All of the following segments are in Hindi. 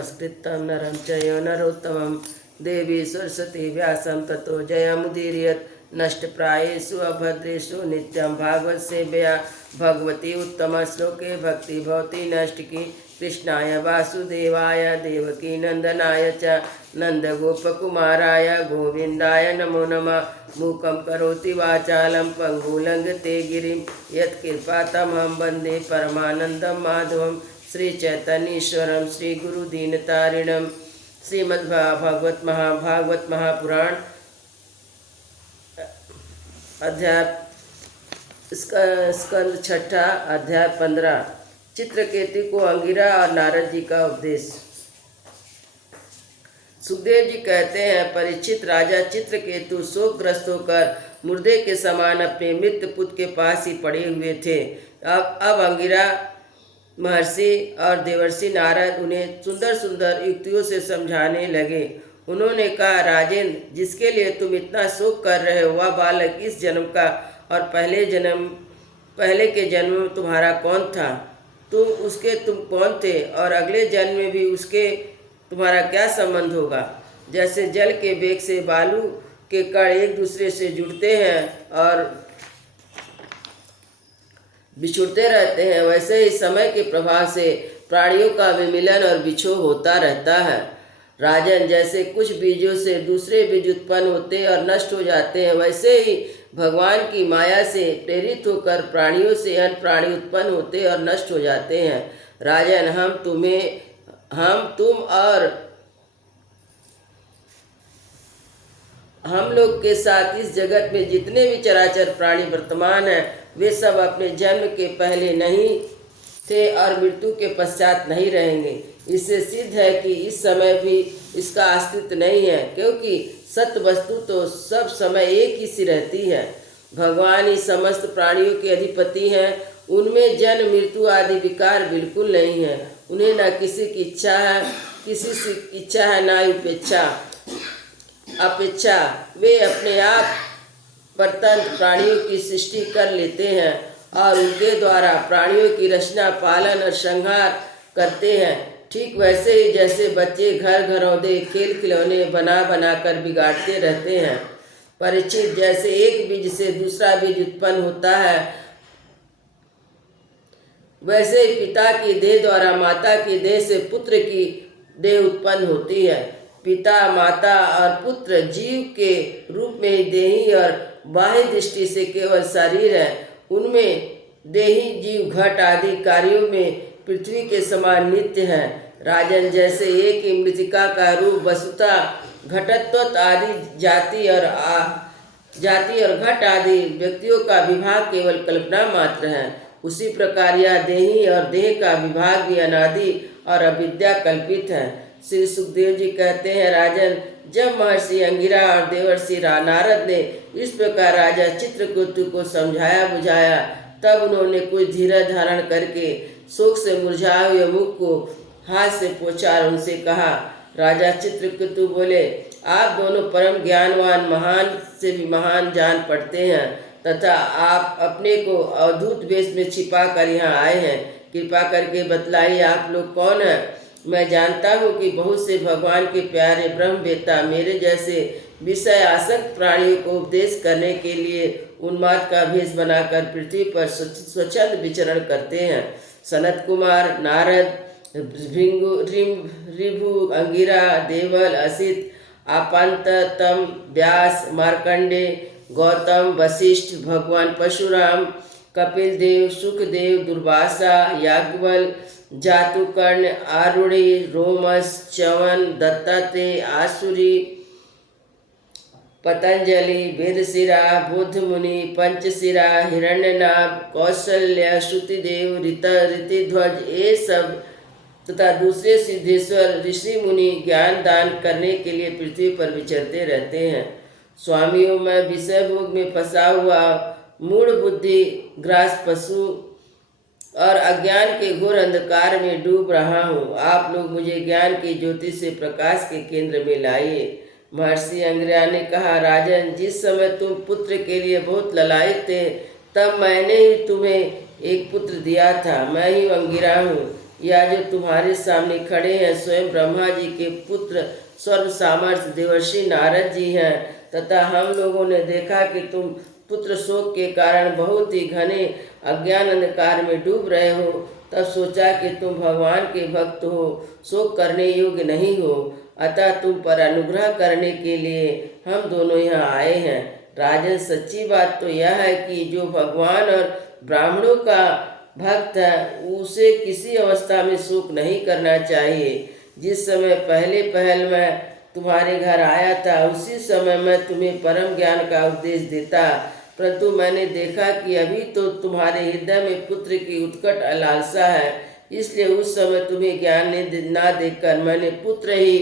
नमस्कृतं नरं चैव नरोत्तमं देवी सरस्वती व्यासं ततो जयमुदीरयेत् नष्टप्रायेषु अभद्रेषु नित्यं भागवत सेवया भगवती उत्तम श्लोके भक्ति भवति नष्टकी कृष्णाय वासुदेवाय देवकी नंदनाय च नंदगोपकुमाराय गोविंदाय नमो नमः। मूकं करोति वाचालं पंगुलंघते गिरिं यत्कृपातमहं वन्दे परमानन्दं माधवं श्रीचैतन्येश्वरं श्रीगुरुदीनतारिणं। श्रीमद्भागवत महापुराण अध्याय स्कंद छठा अध्याय 15 चित्रकेतु को अंगिरा और नारद जी का उपदेश। सुखदेव जी कहते हैं, परीक्षित राजा चित्रकेतु शोकग्रस्त होकर मुर्दे के समान अपने मृत पुत्र के पास ही पड़े हुए थे। अब अंगिरा महर्षि और देवर्षि नारद उन्हें सुंदर सुंदर युक्तियों से समझाने लगे। उन्होंने कहा, राजेंद्र, जिसके लिए तुम इतना शोक कर रहे हो वह बालक इस जन्म का और पहले के जन्म में तुम्हारा कौन था? तुम कौन थे और अगले जन्म में भी उसके तुम्हारा क्या संबंध होगा? जैसे जल के वेग से बालू के कण एक दूसरे से जुड़ते हैं और बिछुड़ते रहते हैं, वैसे ही समय के प्रभाव से प्राणियों का विमिलन और बिछोह होता रहता है। राजन, जैसे कुछ बीजों से दूसरे बीज उत्पन्न होते और नष्ट हो जाते हैं, वैसे ही भगवान की माया से प्रेरित होकर प्राणियों से अन्य प्राणी उत्पन्न होते और नष्ट हो जाते हैं। राजन, तुम और हम लोग के साथ इस जगत में जितने भी चराचर प्राणी वर्तमान हैं, वे सब अपने जन्म के पहले नहीं थे और मृत्यु के पश्चात नहीं रहेंगे। इससे सिद्ध है कि इस समय भी इसका अस्तित्व नहीं है, क्योंकि सत्य वस्तु तो सब समय एक ही सी रहती है। भगवान ही समस्त प्राणियों के अधिपति हैं। उनमें जन्म मृत्यु आदि विकार बिल्कुल नहीं है। उन्हें न किसी की इच्छा है, किसी से इच्छा है न अपेक्षा। वे अपने आप परतंत्र प्राणियों की सृष्टि कर लेते हैं और उनके द्वारा प्राणियों की रचना, पालन और संहार करते हैं। ठीक वैसे ही जैसे बच्चे घर घरौंदे खेल खिलौने बना कर बिगाड़ते रहते हैं। परीक्षित, जैसे एक बीज से दूसरा बीज उत्पन्न होता है, वैसे ही पिता की देह द्वारा माता की देह से पुत्र की देह उत्पन्न होती है। पिता, माता और पुत्र जीव के रूप में ही देही और बाह्य दृष्टि से केवल शरीर है। उनमें देही जीव घट आदि कार्यों में पृथ्वी के समान नित्य है। राजन, जैसे एक ही मृतिका का रूप वसुता घटत्व आदि जाति और घट आदि व्यक्तियों का विभाग केवल कल्पना मात्र है, उसी प्रकार यह देही और देह का विभाग भी अनादि और अविद्या कल्पित है। श्री सुखदेव जी कहते हैं, राजन, जब महर्षि अंगिरा और देवर्षि नारद ने इस प्रकार राजा चित्रकेतु को समझाया बुझाया, तब उन्होंने कुछ धीरज धारण करके शोक से मुरझाए हुए मुख को हाथ से पोंछा और उनसे कहा। राजा चित्रकेतु बोले, आप दोनों परम ज्ञानवान महान से भी महान जान पड़ते हैं तथा आप अपने को अवधूत वेश में छिपा कर यहाँ आए हैं। कृपा करके बतलाइए, आप लोग कौन हैं? मैं जानता हूँ कि बहुत से भगवान के प्यारे ब्रह्मवेत्ता मेरे जैसे विषय आसक्त प्राणियों को उपदेश करने के लिए उन्माद का भेष बनाकर पृथ्वी पर स्वच्छंद विचरण करते हैं। सनत कुमार, नारद, ऋभु, अंगिरा, देवल, असित, आपांततम, व्यास, मार्कंडे, गौतम, वशिष्ठ, भगवान परशुराम, कपिल देव, सुखदेव, दुर्वासा, याज्ञवल, जातुकर्ण, आरुणि, रोमस, च्यवन, दत्तात्रेय, आसुरी, पतंजलि, वेदशिरा, बुद्ध मुनि, पंचशिरा, हिरण्यनाभ, कौशल्य, श्रुतिदेव, ऋतिध्वज, ये सब तथा दूसरे सिद्धेश्वर ऋषि मुनि ज्ञान दान करने के लिए पृथ्वी पर विचरते रहते हैं। स्वामियों, मैं विषय भोग में फंसा हुआ मूढ़ बुद्धि ग्रास पशु और अज्ञान के घोर अंधकार में डूब रहा हूँ। आप लोग मुझे ज्ञान की ज्योति से प्रकाश के केंद्र में लाइए। महर्षि अंगिरा ने कहा, राजन, जिस समय तुम पुत्र के लिए बहुत ललायित थे, तब मैंने ही तुम्हें एक पुत्र दिया था। मैं ही अंगिरा हूँ। या जो तुम्हारे सामने खड़े हैं स्वयं ब्रह्मा जी के पुत्र सर्व सामर्थ्य देवर्षि नारद जी हैं। तथा हम लोगों ने देखा कि तुम पुत्र शोक के कारण बहुत ही घने अज्ञान अंधकार में डूब रहे हो। तब सोचा कि तुम भगवान के भक्त हो, शोक करने योग्य नहीं हो, अतः तुम पर अनुग्रह करने के लिए हम दोनों यहाँ आए हैं। राजन, सच्ची बात तो यह है कि जो भगवान और ब्राह्मणों का भक्त है उसे किसी अवस्था में शोक नहीं करना चाहिए। जिस समय पहले पहल मैं तुम्हारे घर आया था उसी समय मैं तुम्हें परम ज्ञान का उपदेश देता, परंतु मैंने देखा कि अभी तो तुम्हारे हृदय में पुत्र की उत्कट लालसा है, इसलिए उस समय तुम्हें ज्ञान ना देकर मैंने पुत्र ही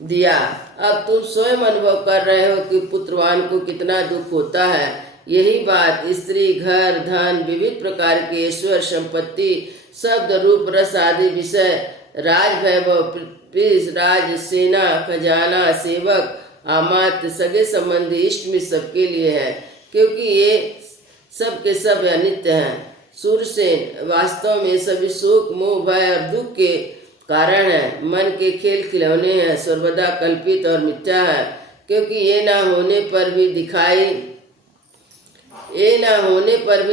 दिया। अब तुम स्वयं अनुभव कर रहे हो कि पुत्रवान को कितना दुख होता है। यही बात स्त्री, घर, धन, विविध प्रकार के ऐश्वर्य, संपत्ति, शब्द, रूप, रस आदि विषय, राज वैभव, प्रीस, राज, सेना, खजाना, सेवक, आमात्य, सगे संबंधी, इष्ट मित्र सबके लिए है, क्योंकि ये सब के सब अनित्य हैं। सूरसेन, वास्तव में सभी शोक, मोह, भय और दुख के कारण है। मन के खेल खिलौने हैं, सर्वदा कल्पित और मिथ्या है, क्योंकि ये ना होने पर भी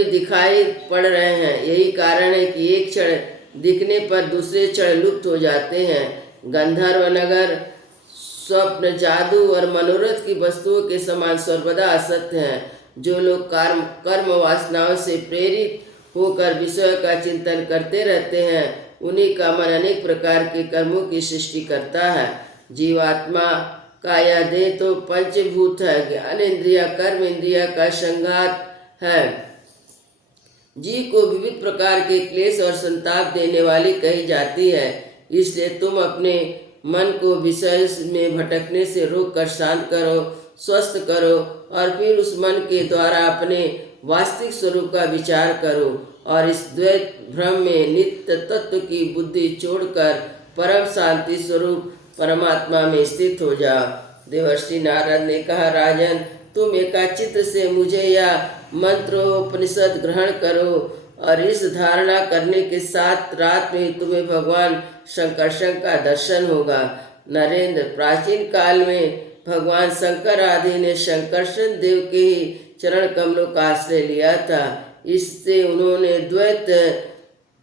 दिखाई पड़ रहे हैं। यही कारण है कि एक क्षण दिखने पर दूसरे क्षण लुप्त हो जाते हैं। गंधर्व नगर, स्वप्न, जादू और मनोरथ की वस्तुओं के समान सर्वदा असत्य हैं। जो लोग कर्म वासनाओं से प्रेरित होकर विषय का चिंतन करते रहते हैं उन्हीं का मन अनेक प्रकार के कर्मों की सृष्टि करता है। जीवात्मा का यह देह तो पंचभूत है, ज्ञान इंद्रिया, कर्म इंद्रिया का संघात है। जीव को विविध प्रकार के क्लेश और संताप देने वाली कही जाती है। इसलिए तुम अपने मन को विषय में भटकने से रोककर शांत करो, स्वस्थ करो और फिर उस मन के द्वारा अपने वास्तविक स्वरूप का विचार करो और इस द्वैत भ्रम में नित्य तत्व की बुद्धि छोड़कर परम शांति स्वरूप परमात्मा में स्थित हो जाओ। देवर्षि नारद ने कहा, राजन, तुम एकाचित्त से मुझे यह मंत्रोपनिषद ग्रहण करो और इस धारणा करने के साथ रात में ही तुम्हें भगवान शंकरशन का दर्शन होगा। नरेंद्र, प्राचीन काल में भगवान शंकर आदि ने शंकरशन देव के ही चरण कमलों का आश्रय लिया था। इससे उन्होंने द्वैत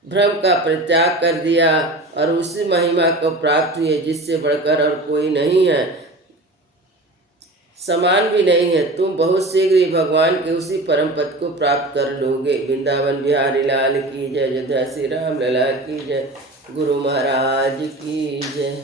भ्रम का परित्याग कर दिया और उसी महिमा को प्राप्त हुए जिससे बढ़कर और कोई नहीं है, समान भी नहीं है। तुम बहुत शीघ्र ही भगवान के उसी परम पद को प्राप्त कर लोगे। वृंदावन बिहारी लाल की जय, जय श्री राम लला की जय, गुरु महाराज की जय।